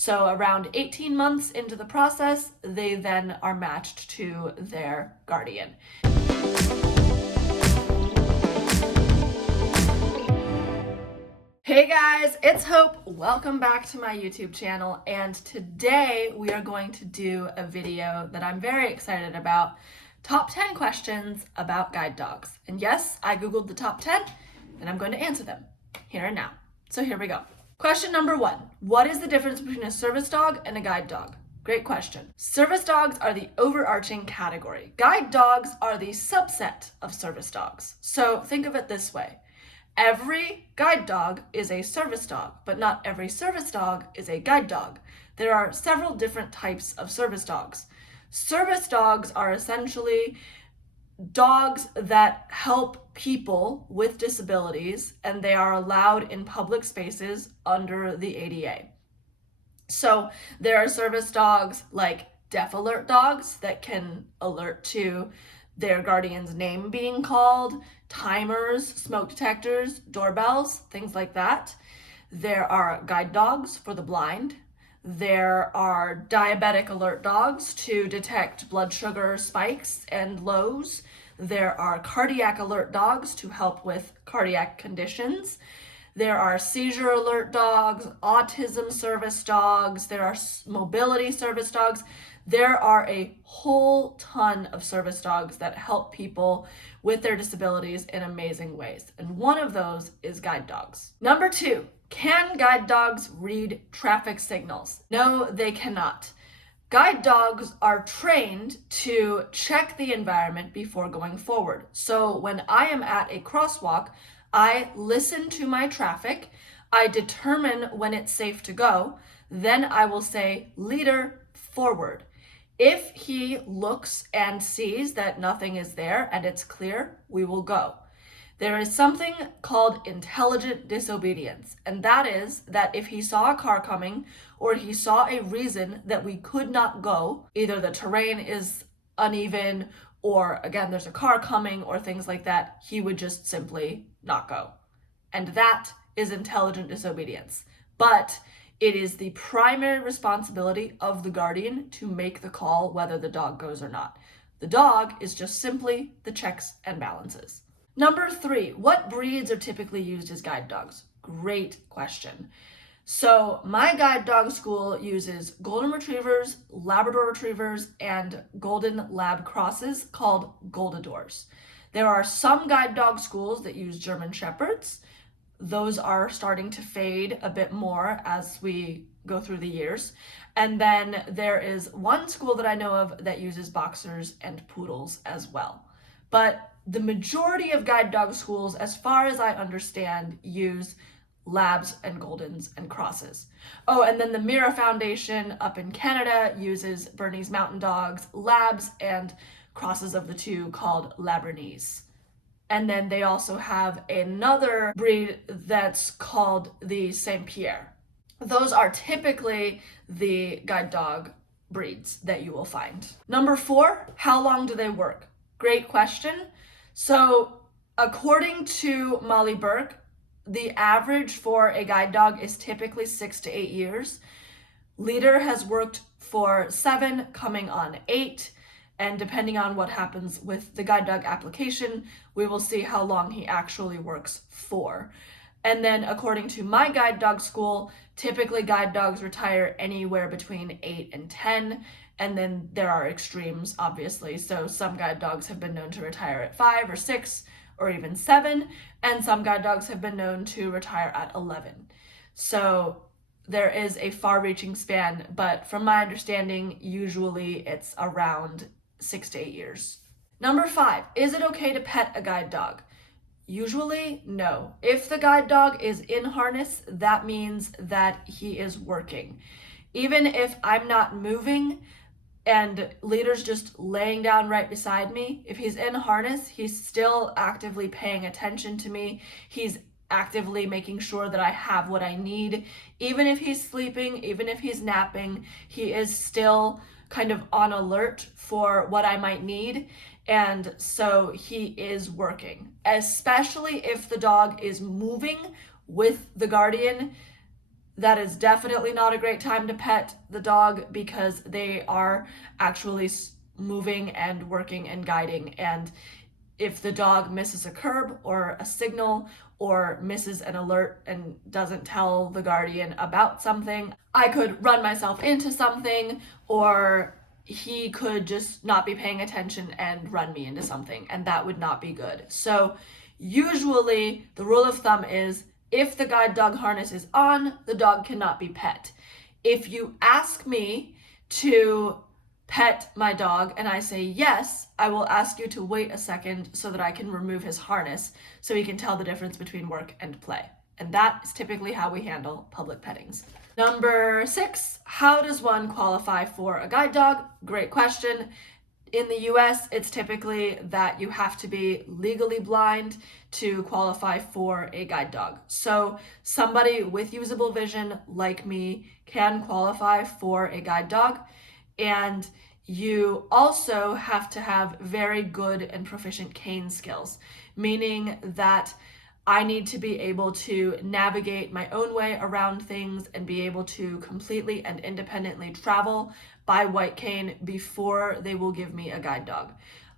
So around 18 months into the process, they then are matched to their guardian. Hey guys, it's Hope. Welcome back to my YouTube channel, and today we are going to do a video that I'm very excited about. Top 10 questions about guide dogs. And yes, I googled the top 10 and I'm going to answer them here and now. So here we go. Question number 1. What is the difference between a service dog and a guide dog? Great question. Service dogs are the overarching category. Guide dogs are the subset of service dogs. So think of it this way. Every guide dog is a service dog, but not every service dog is a guide dog. There are several different types of service dogs. Service dogs are essentially dogs that help people with disabilities, and they are allowed in public spaces under the ADA. So there are service dogs like deaf alert dogs that can alert to their guardian's name being called, timers, smoke detectors, doorbells, things like that. There are guide dogs for the blind. There are diabetic alert dogs to detect blood sugar spikes and lows. There are cardiac alert dogs to help with cardiac conditions. There are seizure alert dogs, autism service dogs, there are mobility service dogs. There are a whole ton of service dogs that help people with their disabilities in amazing ways. And one of those is guide dogs. Number 2, can guide dogs read traffic signals? No, they cannot. Guide dogs are trained to check the environment before going forward. So when I am at a crosswalk, I listen to my traffic, I determine when it's safe to go, then I will say, leader, forward. If he looks and sees that nothing is there and it's clear, we will go. There is something called intelligent disobedience, and that is that if he saw a car coming or he saw a reason that we could not go, either the terrain is uneven or again there's a car coming or things like that, he would just simply not go. And that is intelligent disobedience. But it is the primary responsibility of the guardian to make the call whether the dog goes or not. The dog is just simply the checks and balances. Number 3, what breeds are typically used as guide dogs? Great question. So my guide dog school uses golden retrievers, Labrador retrievers, and golden lab crosses called Goldadors. There are some guide dog schools that use German Shepherds. Those are starting to fade a bit more as we go through the years. And then there is one school that I know of that uses boxers and poodles as well. But the majority of guide dog schools, as far as I understand, use labs and goldens and crosses. Oh, and then the Mira Foundation up in Canada uses Bernese Mountain Dogs, labs, and crosses of the two called Labernese. And then they also have another breed that's called the Saint Pierre. Those are typically the guide dog breeds that you will find. Number 4, how long do they work? Great question. So according to Molly Burke, the average for a guide dog is typically 6 to 8 years. Leader has worked for 7, coming on 8. And depending on what happens with the guide dog application, we will see how long he actually works for. And then according to my guide dog school, typically guide dogs retire anywhere between 8 and 10. And then there are extremes, obviously. So some guide dogs have been known to retire at 5 or 6 or even 7. And some guide dogs have been known to retire at 11. So there is a far-reaching span, but from my understanding, usually it's around 6 to 8 years. Number 5, is it okay to pet a guide dog? Usually, no. If the guide dog is in harness, that means that he is working. Even if I'm not moving and leader's just laying down right beside me, if he's in harness, he's still actively paying attention to me. He's actively making sure that I have what I need. Even if he's sleeping, even if he's napping, he is still kind of on alert for what I might need. And so he is working, especially if the dog is moving with the guardian. that is definitely not a great time to pet the dog because they are actually moving and working and guiding. And if the dog misses a curb or a signal or misses an alert and doesn't tell the guardian about something, I could run myself into something, or he could just not be paying attention and run me into something, and that would not be good. So usually the rule of thumb is if the guide dog harness is on, the dog cannot be pet. If you ask me to pet my dog and I say yes, I will ask you to wait a second so that I can remove his harness so he can tell the difference between work and play. And that is typically how we handle public pettings. Number 6, how does one qualify for a guide dog? Great question. In the US, it's typically that you have to be legally blind to qualify for a guide dog. So somebody with usable vision like me can qualify for a guide dog. And you also have to have very good and proficient cane skills, meaning that I need to be able to navigate my own way around things and be able to completely and independently travel by white cane before they will give me a guide dog.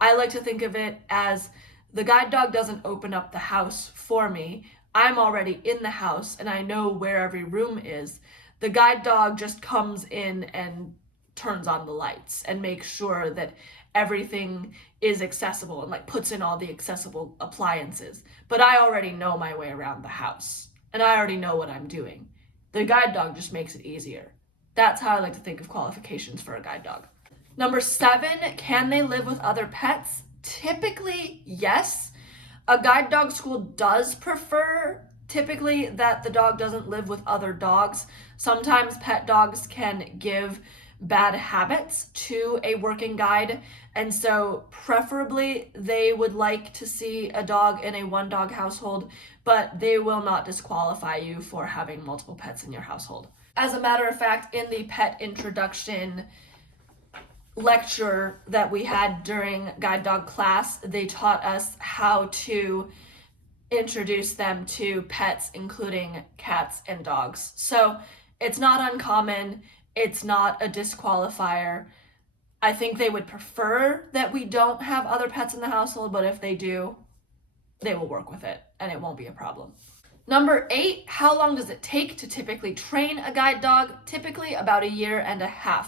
I like to think of it as the guide dog doesn't open up the house for me. I'm already in the house and I know where every room is. The guide dog just comes in and turns on the lights and makes sure that everything is accessible and like puts in all the accessible appliances. But I already know my way around the house and I already know what I'm doing. The guide dog just makes it easier. That's how I like to think of qualifications for a guide dog. Number 7, can they live with other pets? Typically, yes. A guide dog school does prefer typically that the dog doesn't live with other dogs. Sometimes pet dogs can give bad habits to a working guide, and so preferably they would like to see a dog in a one dog household, but they will not disqualify you for having multiple pets in your household. As a matter of fact, in the pet introduction lecture that we had during guide dog class, they taught us how to introduce them to pets, including cats and dogs. So it's not uncommon. It's not a disqualifier. I think they would prefer that we don't have other pets in the household, but if they do, they will work with it and it won't be a problem. Number 8, how long does it take to typically train a guide dog? Typically about 1.5 years.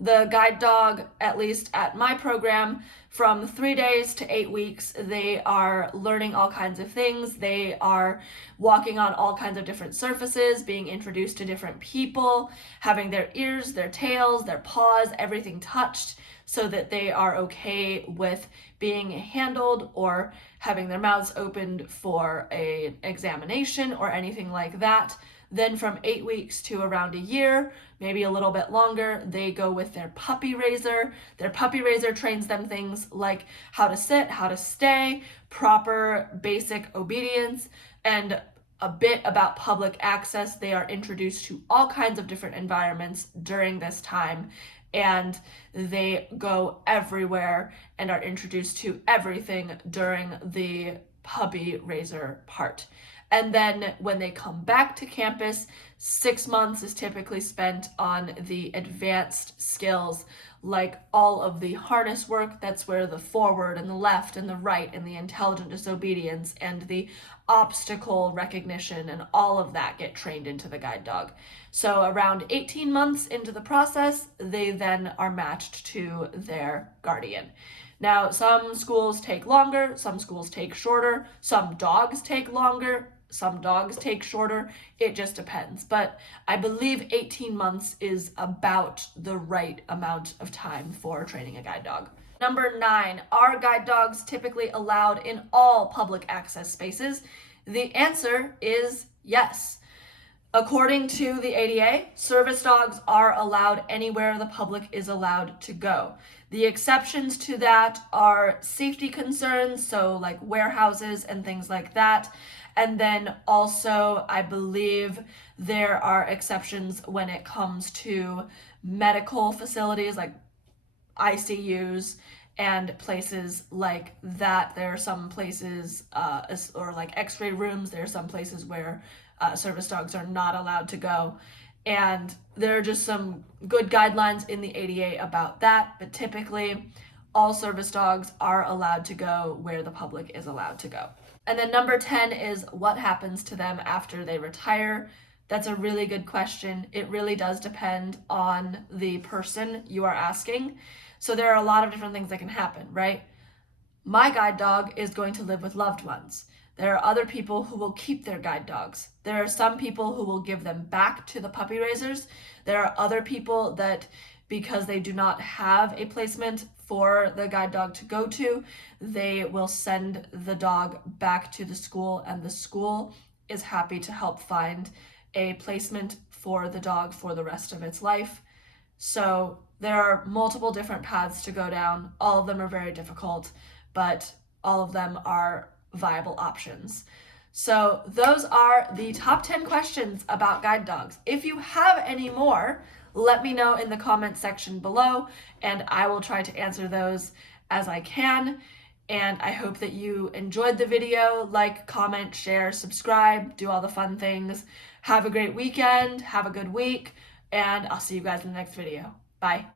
The guide dog, at least at my program, from 3 days to 8 weeks, they are learning all kinds of things. They are walking on all kinds of different surfaces, being introduced to different people, having their ears, their tails, their paws, everything touched so that they are okay with being handled or having their mouths opened for an examination or anything like that. Then from 8 weeks to around 1 year, maybe a little bit longer, they go with their puppy raiser. Their puppy raiser trains them things like how to sit, how to stay, proper basic obedience, and a bit about public access. They are introduced to all kinds of different environments during this time, and they go everywhere and are introduced to everything during the puppy raiser part. And then when they come back to campus, 6 months is typically spent on the advanced skills, like all of the harness work. That's where the forward and the left and the right and the intelligent disobedience and the obstacle recognition and all of that get trained into the guide dog. So around 18 months into the process, they then are matched to their guardian. Now, some schools take longer, some schools take shorter, some dogs take longer, some dogs take shorter. It just depends. But I believe 18 months is about the right amount of time for training a guide dog. Number 9, are guide dogs typically allowed in all public access spaces? The answer is yes. According to the ADA, service dogs are allowed anywhere the public is allowed to go. The exceptions to that are safety concerns, so like warehouses and things like that. And then also, I believe there are exceptions when it comes to medical facilities like ICUs and places like that. There are some places, or like x-ray rooms, there are some places where service dogs are not allowed to go. And there are just some good guidelines in the ADA about that, but typically all service dogs are allowed to go where the public is allowed to go. And then number 10 is what happens to them after they retire. That's a really good question. It really does depend on the person you are asking. So there are a lot of different things that can happen, right? My guide dog is going to live with loved ones. There are other people who will keep their guide dogs. There are some people who will give them back to the puppy raisers. There are other people that, because they do not have a placement for the guide dog to go to, they will send the dog back to the school, and the school is happy to help find a placement for the dog for the rest of its life. So there are multiple different paths to go down. All of them are very difficult, but all of them are viable options. So those are the top 10 questions about guide dogs. If you have any more, let me know in the comment section below, and I will try to answer those as I can. And I hope that you enjoyed the video. Like, comment, share, subscribe, do all the fun things. Have a great weekend, have a good week, and I'll see you guys in the next video. Bye.